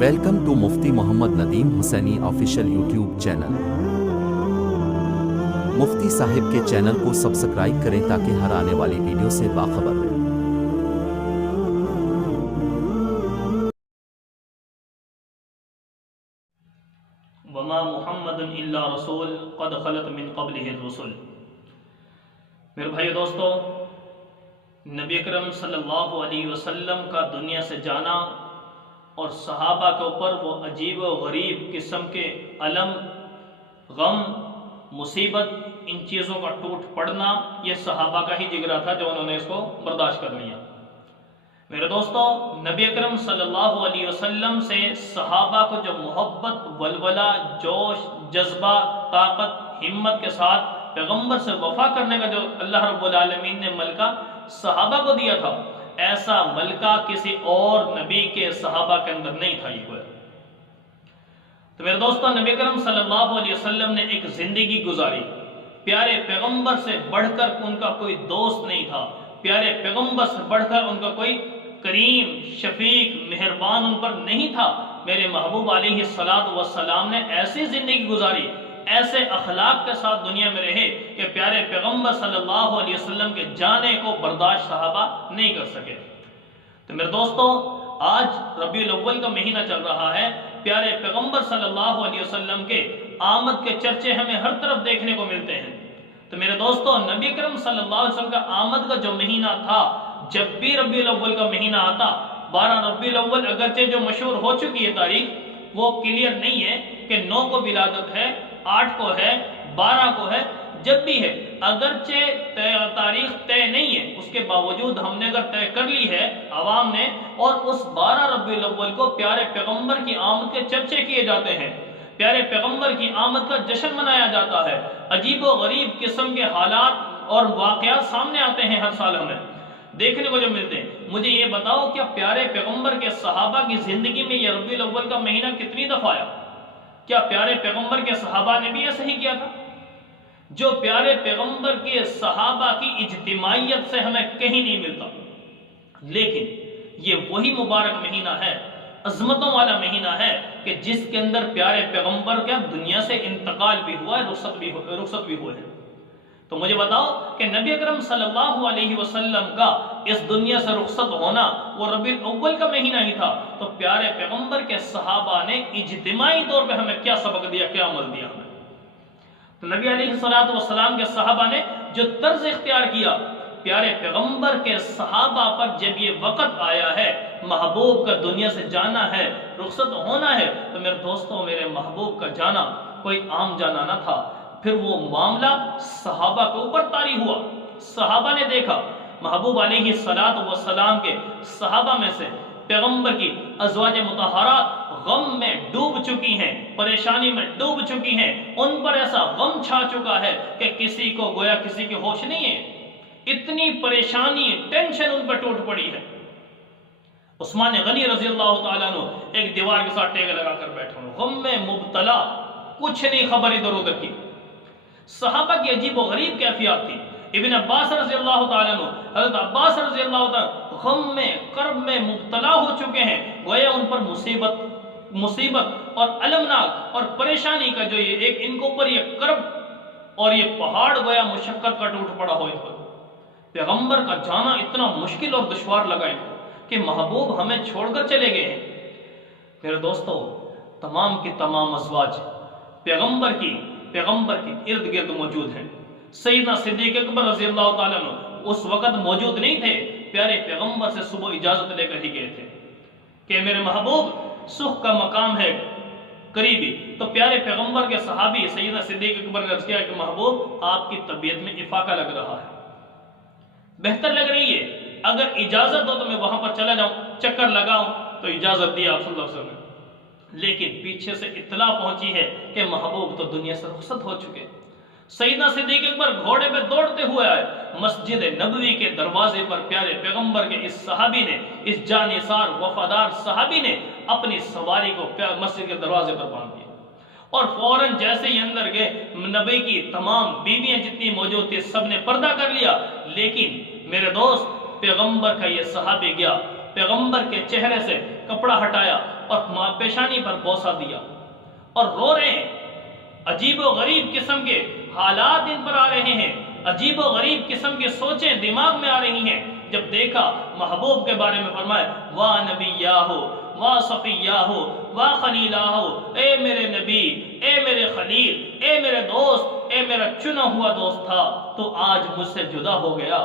Welcome to Mufti Muhammad Nadeem Husaini official YouTube channel. Mufti صاحب کے channel کو سبسکرائب کریں تاکہ ہر آنے والی ویڈیو سے باخبر رہیں۔ وما محمد الا رسول قد خلت من قبلہ الرسل۔ میرے بھائی دوستو، نبی اکرم صلی اللہ علیہ وسلم کا دنیا سے جانا اور صحابہ کے اوپر وہ عجیب و غریب قسم کے الم، غم، مصیبت، ان چیزوں کا ٹوٹ پڑنا، یہ صحابہ کا ہی جگرا تھا جو انہوں نے اس کو برداشت کر لیا۔ میرے دوستو، نبی اکرم صلی اللہ علیہ وسلم سے صحابہ کو جو محبت، ولولہ، جوش، جذبہ، طاقت، ہمت کے ساتھ پیغمبر سے وفا کرنے کا جو اللہ رب العالمین نے ملکہ صحابہ کو دیا تھا، ایسا ملکہ کسی اور نبی کے صحابہ کے اندر نہیں تھا۔ یہ تو میرے دوستو، نبی کرم صلی اللہ علیہ وسلم نے ایک زندگی گزاری، پیارے پیغمبر سے بڑھ کر ان کا کوئی دوست نہیں تھا، پیارے پیغمبر سے بڑھ کر ان کا کوئی کریم، شفیق، مہربان ان پر نہیں تھا۔ میرے محبوب علیہ السلام نے ایسی زندگی گزاری، ایسے اخلاق کے ساتھ دنیا میں رہے کہ پیارے پیغمبر صلی اللہ علیہ وسلم کے جانے کو برداشت صحابہ نہیں کر سکے۔ تو میرے دوستو، آج ربیع الاول کا مہینہ چل رہا ہے، پیارے پیغمبر صلی اللہ علیہ وسلم کے آمد کے چرچے ہمیں ہر طرف دیکھنے کو ملتے ہیں۔ تو میرے دوستو، نبی کرم صلی اللہ علیہ وسلم کا آمد کا جو مہینہ تھا، جب بھی ربیع الاول کا مہینہ آتا، 12 ربیع الاول اگرچہ جو مشہور ہو چکی ہے تاریخ، وہ کلیئر نہیں ہے کہ 9 کو ولادت ہے، 8 کو ہے، 12 کو ہے، جب بھی ہے، اگرچہ تاریخ طے نہیں ہے، اس کے باوجود ہم نے اگر طے کر لی ہے عوام نے، اور اس 12 ربیع الاول کو پیارے پیغمبر کی آمد کے چرچے کیے جاتے ہیں، پیارے پیغمبر کی آمد کا جشن منایا جاتا ہے، عجیب و غریب قسم کے حالات اور واقعات سامنے آتے ہیں، ہر سال ہمیں دیکھنے کو جو ملتے ہیں۔ مجھے یہ بتاؤ، کیا پیارے پیغمبر کے صحابہ کی زندگی میں یہ ربیع الاول کا مہینہ کتنی دفعہ آیا؟ کیا پیارے پیغمبر کے صحابہ نے بھی ایسا ہی کیا تھا؟ جو پیارے پیغمبر کے صحابہ کی اجتماعیت سے ہمیں کہیں نہیں ملتا، لیکن یہ وہی مبارک مہینہ ہے، عظمتوں والا مہینہ ہے کہ جس کے اندر پیارے پیغمبر کا دنیا سے انتقال بھی ہوا ہے، رخصت بھی ہوئے ہیں۔ تو مجھے بتاؤ کہ نبی اکرم صلی اللہ علیہ وسلم کا اس دنیا سے رخصت ہونا وہ ربیع الاول کا مہینہ ہی تھا، تو پیارے پیغمبر کے صحابہ نے اجتماعی طور پہ ہمیں کیا سبق دیا، کیا عمل دیا ہمیں؟ تو نبی علیہ السلام کے صحابہ نے جو طرز اختیار کیا، پیارے پیغمبر کے صحابہ پر جب یہ وقت آیا ہے، محبوب کا دنیا سے جانا ہے، رخصت ہونا ہے، تو میرے دوستوں، میرے محبوب کا جانا کوئی عام جانا نہ تھا۔ پھر وہ معاملہ صحابہ کے اوپر طاری ہوا، صحابہ نے دیکھا محبوب علیہ السلام کے صحابہ میں سے پیغمبر کی ازواج مطہرات غم میں ڈوب چکی ہیں، پریشانی میں ڈوب چکی ہیں، ان پر ایسا غم چھا چکا ہے کہ کسی کو گویا کسی کے ہوش نہیں ہے، اتنی پریشانی، ٹینشن ان پر ٹوٹ پڑی ہے۔ عثمان غنی رضی اللہ تعالیٰ عنہ ایک دیوار کے ساتھ ٹیک لگا کر بیٹھے ہیں، غم میں مبتلا، کچھ نہیں خبر ادھر ادھر کی۔ صحابہ کی عجیب و غریب کیفیات تھی۔ ابن عباس رضی اللہ تعالیٰ عنہ، حضرت عباس رضی اللہ تعالیٰ غم میں، کرب میں مبتلا ہو چکے ہیں، گویا ان پر مصیبت اور المناک اور پریشانی کا جو یہ ایک ان کو اوپر یہ کرب اور یہ پہاڑ گویا مشقت کا ٹوٹ پڑا ہو ان پر۔ پیغمبر کا جانا اتنا مشکل اور دشوار لگا ان کو کہ محبوب ہمیں چھوڑ کر چلے گئے ہیں۔ میرے دوستو، تمام کی تمام ازواج پیغمبر کے ارد گرد موجود ہیں۔ سیدنا صدیق اکبر رضی اللہ تعالیٰ عنہ اس وقت موجود نہیں تھے، پیارے پیغمبر سے صبح اجازت لے کر ہی گئے تھے کہ میرے محبوب سخ کا مقام ہے قریبی۔ تو پیارے پیغمبر کے صحابی سیدنا صدیق اکبر نے عرض کیا کہ محبوب، آپ کی طبیعت میں افاقہ لگ رہا ہے، بہتر لگ رہی ہے، اگر اجازت ہو تو میں وہاں پر چلا جاؤں، چکر لگاؤں۔ تو اجازت دی آپ صلی اللہ علیہ وسلم نے، لیکن پیچھے سے اطلاع پہنچی ہے کہ محبوب تو دنیا سے رخصت ہو چکے۔ سیدنا صدیق اکبر گھوڑے پہ دوڑتے ہوئے آئے، مسجد نبوی کے دروازے پر پیارے پیغمبر کے اس صحابی نے، اس جانثار وفادار صحابی نے اپنی سواری کو مسجد کے دروازے پر باندھ دیا، اور فوراً جیسے ہی اندر گئے، نبی کی تمام بیویاں جتنی موجود تھی سب نے پردہ کر لیا۔ لیکن میرے دوست، پیغمبر کا یہ صحابی گیا، پیغمبر کے چہرے سے کپڑا ہٹایا اور پیشانی پر بوسہ دیا اور رو رہے ہیں۔ عجیب و غریب قسم کے حالات ان پر آ رہے ہیں، عجیب و غریب قسم کی سوچیں دماغ میں آ رہی ہیں۔ جب دیکھا محبوب کے بارے میں فرمایا واہ نبیہ واہ صفیہ واہ خلیلہ، اے میرے نبی، اے میرے خلیل، اے میرے دوست، اے میرا چنا ہوا دوست تھا تو آج مجھ سے جدا ہو گیا۔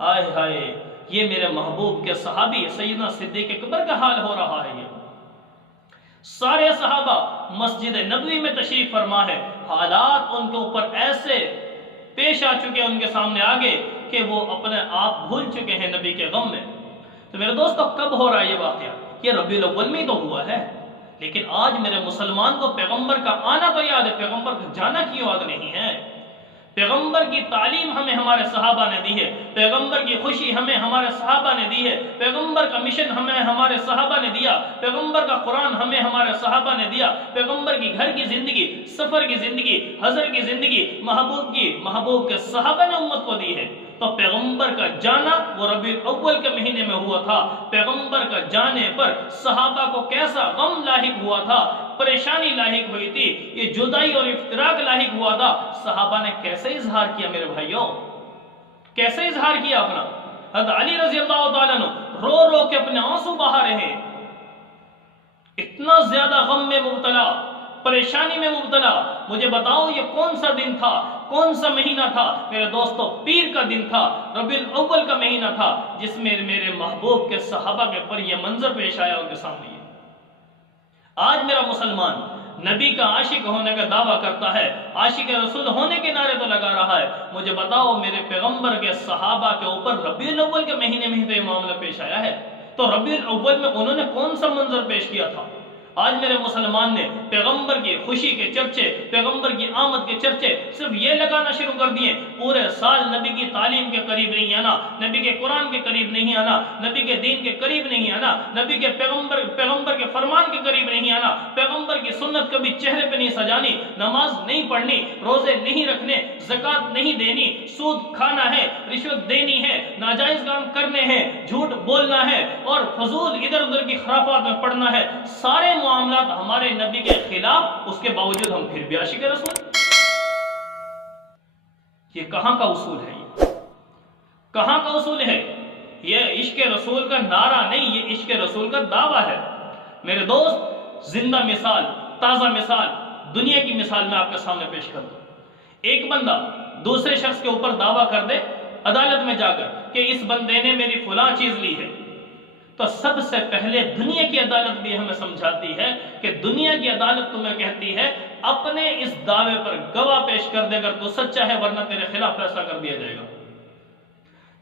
ہائے ہائے، یہ میرے محبوب کے صحابی سیدنا صدیق اکبر کا حال ہو رہا ہے۔ یہ سارے صحابہ مسجد نبوی میں تشریف فرما ہے، حالات ان کے اوپر ایسے پیش آ چکے ان کے سامنے آگے کہ وہ اپنے آپ بھول چکے ہیں نبی کے غم میں۔ تو میرے دوستو، کب ہو رہا ہے یہ واقعہ؟ یہ ربیع الاول میں تو ہوا ہے، لیکن آج میرے مسلمان کو پیغمبر کا آنا تو یاد ہے، پیغمبر کا جانا کیوں یاد نہیں ہے؟ پیغمبر کی تعلیم ہمیں ہمارے صحابہ نے دی ہے، پیغمبر کی خوشی ہمیں ہمارے صحابہ نے دی ہے، پیغمبر کا مشن ہمیں ہمارے صحابہ نے دیا، پیغمبر کا قرآن ہمیں ہمارے صحابہ نے دیا، پیغمبر کی گھر کی زندگی، سفر کی زندگی، حضر کی زندگی محبوب کے صحابہ نے امت کو دی ہے۔ تو پیغمبر کا جانا وہ ربیع الاول کے مہینے میں ہوا تھا۔ پیغمبر کا جانے پر صحابہ کو کیسا غم لاحق ہوا تھا، پریشانی لاحق ہوئی تھی، یہ جدائی اور افتراق لاحق ہوا تھا۔ صحابہ نے کیسے اظہار کیا میرے بھائیوں، کیسے اظہار کیا اپنا؟ حضرت علی رضی اللہ تعالیٰ عنہ رو رو کے اپنے آنسو بہا رہے ہیں، اتنا زیادہ غم میں مبتلا، پریشانی میں مبتلا۔ مجھے بتاؤ یہ کون سا دن تھا، کون سا مہینہ تھا؟ میرے دوستو، پیر کا دن تھا، ربیع الاول کا مہینہ تھا، جس میں میرے محبوب کے صحابہ کے پر یہ منظر پیش آیا ان کے سامنے۔ آج میرا مسلمان نبی کا عاشق ہونے کا دعویٰ کرتا ہے، عاشق رسول ہونے کے نعرے تو لگا رہا ہے، مجھے بتاؤ میرے پیغمبر کے صحابہ کے اوپر ربیع الاول کے مہینے میں تو یہ معاملہ پیش آیا ہے، تو ربیع الاول میں انہوں نے کون سا منظر پیش کیا تھا؟ آج میرے مسلمان نے پیغمبر کی خوشی کے چرچے، پیغمبر کی آمد کے چرچے صرف یہ لگانا شروع کر دیے، پورے سال نبی کی تعلیم کے قریب نہیں آنا، نبی کے قرآن کے قریب نہیں آنا، نبی کے دین کے قریب نہیں آنا، نبی کے پیغمبر کے فرمان کے قریب نہیں آنا، پیغمبر کی سنت کبھی چہرے پہ نہیں سجانی، نماز نہیں پڑھنی، روزے نہیں رکھنے، زکوٰۃ نہیں دینی، سود کھانا ہے، رشوت دینی ہے، ناجائز کام کرنے ہیں، جھوٹ بولنا ہے اور فضول ادھر ادھر کی خرافات میں پڑھنا ہے، سارے معاملات ہمارے نبی کے خلاف، اس کے باوجود ہم پھر بھی عاشق رسول۔ یہ کہاں کا اصول ہے؟ یہ کہاں کا اصول ہے؟ یہ عشق رسول کا نعرہ نہیں، یہ عشق رسول کا دعویٰ ہے۔ میرے دوست، زندہ مثال، تازہ مثال، دنیا کی مثال میں آپ کے سامنے پیش کر دوں۔ ایک بندہ دوسرے شخص کے اوپر دعویٰ کر دے عدالت میں جا کر کہ اس بندے نے میری فلاں چیز لی ہے، تو سب سے پہلے دنیا کی عدالت بھی ہمیں سمجھاتی ہے کہ دنیا کی عدالت تمہیں کہتی ہے اپنے اس دعوے پر گواہ پیش کر دے اگر تو سچا ہے، ورنہ تیرے خلاف فیصلہ کر دیا جائے گا۔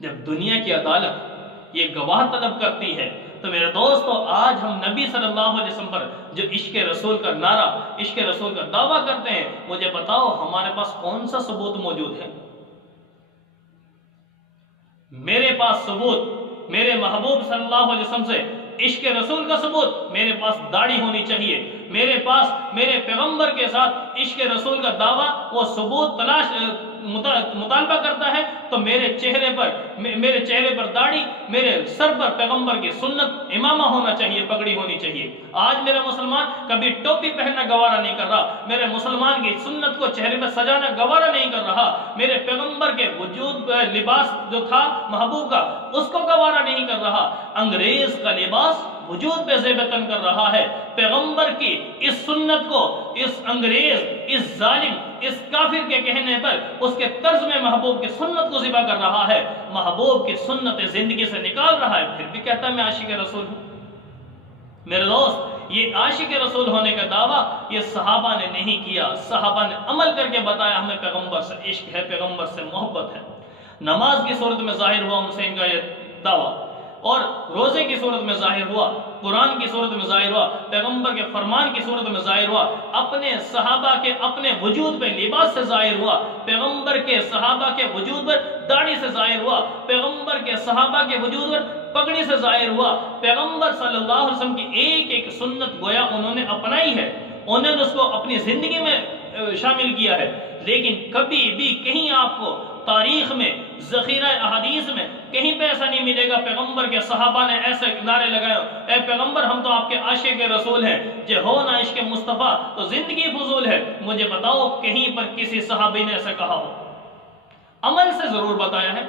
جب دنیا کی عدالت یہ گواہ طلب کرتی ہے تو میرے دوستو، آج ہم نبی صلی اللہ علیہ وسلم پر جو عشق رسول کا نعرہ، عشق رسول کا دعویٰ کرتے ہیں، مجھے بتاؤ ہمارے پاس کون سا ثبوت موجود ہے؟ میرے پاس ثبوت میرے محبوب صلی اللہ علیہ وسلم سے عشق رسول کا ثبوت، میرے پاس داڑھی ہونی چاہیے، میرے پاس میرے پیغمبر کے ساتھ عشق رسول کا دعویٰ وہ ثبوت مطالبہ کرتا ہے، تو میرے چہرے پر داڑھی، میرے سر پر پیغمبر کی سنت امامہ ہونا چاہیے، پگڑی ہونی چاہیے۔ آج میرا مسلمان کبھی ٹوپی پہننا گوارا نہیں کر رہا، میرے مسلمان کی سنت کو چہرے پر سجانا گوارا نہیں کر رہا، میرے پیغمبر کے وجود لباس جو تھا محبوب کا اس کو گوارا نہیں کر رہا، انگریز کا لباس وجود پہ زیب تن کر رہا ہے۔ پیغمبر کی اس سنت کو اس انگریز، اس ظالم، اس کافر کے کہنے پر اس کے طرز میں محبوب کی سنت کو ذبح کر رہا ہے، محبوب کی سنت زندگی سے نکال رہا ہے، پھر بھی کہتا ہے میں عاشق رسول ہوں۔ میرے دوست، یہ عاشق رسول ہونے کا دعویٰ یہ صحابہ نے نہیں کیا، صحابہ نے عمل کر کے بتایا ہمیں پیغمبر سے عشق ہے، پیغمبر سے محبت ہے۔ نماز کی صورت میں ظاہر ہوا ان سے ان کا یہ دعویٰ، اور روزے کی صورت میں ظاہر ہوا، قرآن کی صورت میں ظاہر ہوا، پیغمبر کے فرمان کی صورت میں ظاہر ہوا، اپنے صحابہ کے اپنے وجود پہ لباس سے ظاہر ہوا، پیغمبر کے صحابہ کے وجود پر داڑھی سے ظاہر ہوا، پیغمبر کے صحابہ کے وجود پر پگڑی سے ظاہر ہوا۔ پیغمبر صلی اللہ علیہ وسلم کی ایک ایک سنت گویا انہوں نے اپنائی ہے، انہوں نے اس کو اپنی زندگی میں شامل کیا ہے، لیکن کبھی بھی کہیں آپ کو تاریخ میں ذخیرہ احادیث میں کہیں پہ ایسا نہیں ملے گا پیغمبر کے صحابہ نے ایسے نعرے لگائے اے پیغمبر ہم تو آپ کے عاشق رسول ہیں، جو ہو نہ عشق مصطفیٰ تو زندگی فضول ہے۔ مجھے بتاؤ کہیں پر کسی صحابی نے ایسا کہا ہو؟ عمل سے ضرور بتایا ہے۔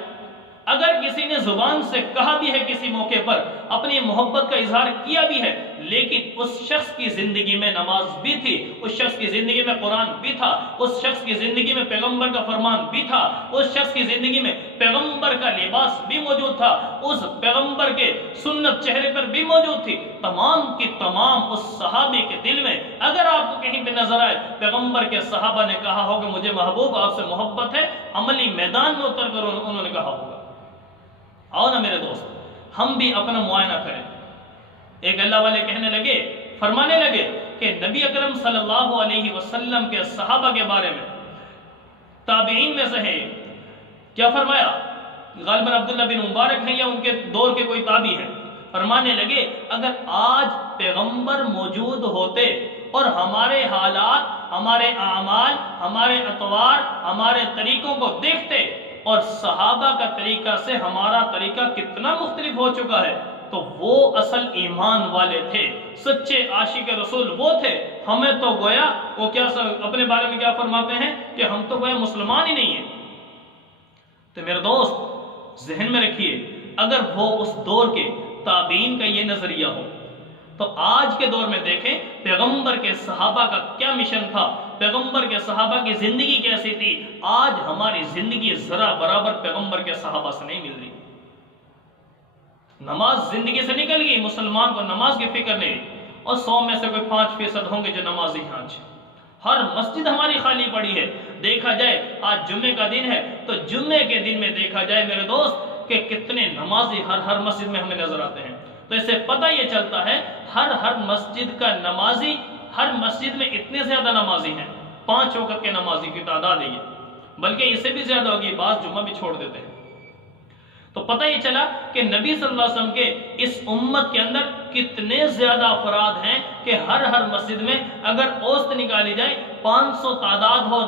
اگر کسی نے زبان سے کہا بھی ہے کسی موقع پر، اپنی محبت کا اظہار کیا بھی ہے، لیکن اس شخص کی زندگی میں نماز بھی تھی، اس شخص کی زندگی میں قرآن بھی تھا، اس شخص کی زندگی میں پیغمبر کا فرمان بھی تھا، اس شخص کی زندگی میں پیغمبر کا لباس بھی موجود تھا، اس پیغمبر کے سنت چہرے پر بھی موجود تھی، تمام کی تمام اس صحابی کے دل میں اگر آپ کو کہیں پہ نظر آئے پیغمبر کے صحابہ نے کہا ہو کہ مجھے محبوب آپ سے محبت ہے، عملی میدان میں اتر کر انہوں نے کہا ہوگا۔ آؤ نا میرے دوست، ہم بھی اپنا معائنہ کریں۔ ایک اللہ والے کہنے لگے، فرمانے لگے کہ نبی اکرم صلی اللہ علیہ وسلم کے صحابہ کے بارے میں، تابعین میں سے ہے، کیا فرمایا؟ غالباً عبداللہ بن مبارک ہیں یا ان کے دور کے کوئی تابعی ہیں، فرمانے لگے اگر آج پیغمبر موجود ہوتے اور ہمارے حالات، ہمارے اعمال، ہمارے اطوار، ہمارے طریقوں کو دیکھتے اور صحابہ کا طریقہ سے ہمارا طریقہ کتنا مختلف ہو چکا ہے، تو وہ اصل ایمان والے تھے، سچے عاشق رسول وہ تھے۔ ہمیں تو گویا وہ کیا اپنے بارے میں کیا فرماتے ہیں کہ ہم تو گویا مسلمان ہی نہیں ہیں۔ تو میرے دوست ذہن میں رکھیے، اگر وہ اس دور کے تابعین کا یہ نظریہ ہو تو آج کے دور میں دیکھیں پیغمبر کے صحابہ کا کیا مشن تھا، پیغمبر کے صحابہ کی زندگی کیسی تھی۔ آج ہماری زندگی ذرا برابر پیغمبر کے صحابہ سے نہیں مل رہی۔ نماز زندگی سے نکل گئی، مسلمان کو نماز کی فکر نہیں، اور 100 میں سے کوئی 5% ہوں گے جو نمازی ہیں۔ آج ہر مسجد ہماری خالی پڑی ہے۔ دیکھا جائے آج جمعے کا دن ہے تو جمعے کے دن میں دیکھا جائے میرے دوست کہ کتنے نمازی ہر مسجد میں ہمیں نظر آتے ہیں۔ تو اس سے پتہ یہ چلتا ہے ہر مسجد کا نمازی، ہر مسجد میں اتنے زیادہ نمازی ہیں، 5 وقت کے نمازی کی تعداد ہے یہ، بلکہ اس سے بھی زیادہ ہوگی، بعض جمعہ بھی چھوڑ دیتے ہیں۔ تو پتہ یہ چلا کہ نبی صلی اللہ علیہ وسلم کے اس امت کے اندر کتنے زیادہ افراد ہیں کہ ہر مسجد میں اگر اوسط نکالی جائے 500 تعداد ہو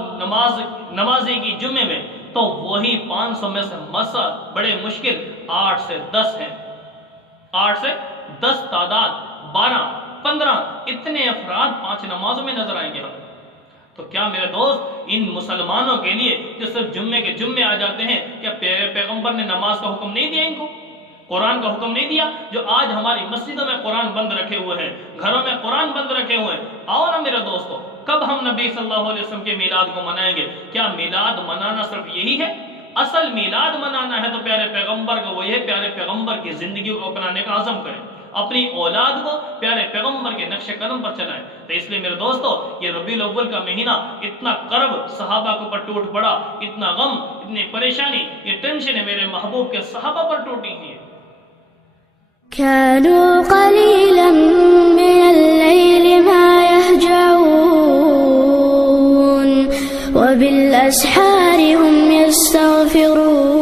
نمازی کی جمعے میں، تو وہی 500 میں سے مسا بڑے مشکل 8 سے 10 ہیں، 8 سے 10 تعداد، 12 15 اتنے افراد 5 نمازوں میں نظر آئیں گے ہم۔ تو کیا میرے دوست ان مسلمانوں کے لیے جو صرف جمعے کے جمعے آ جاتے ہیں، کیا پیغمبر نے نماز کا حکم نہیں دیا ان کو؟ قرآن کا حکم نہیں دیا؟ جو آج ہماری مسجدوں میں قرآن بند رکھے ہوئے ہیں، گھروں میں قرآن بند رکھے ہوئے ہیں، آؤ نا میرے دوستو، کب ہم نبی صلی اللہ علیہ وسلم کے میلاد کو منائیں گے؟ کیا میلاد منانا صرف یہی ہے؟ اصل میلاد منانا ہے تو پیارے پیغمبر کو وہی ہے، پیارے پیغمبر کی زندگی کو اپنانے کا عزم کریں، اپنی اولاد کو پیارے پیغمبر کے نقش قدم پر چلائیں۔ تو اس لیے میرے دوستو یہ ربیع الاول کا مہینہ اتنا کرب صحابہ کے اوپر ٹوٹ پڑا، اتنا غم، اتنی پریشانی، یہ ٹینشنیں میرے محبوب کے صحابہ پر ٹوٹی ہیں۔ كانوا قليلا من الليل ما يهجعون وبالأسحار هم يستغفرون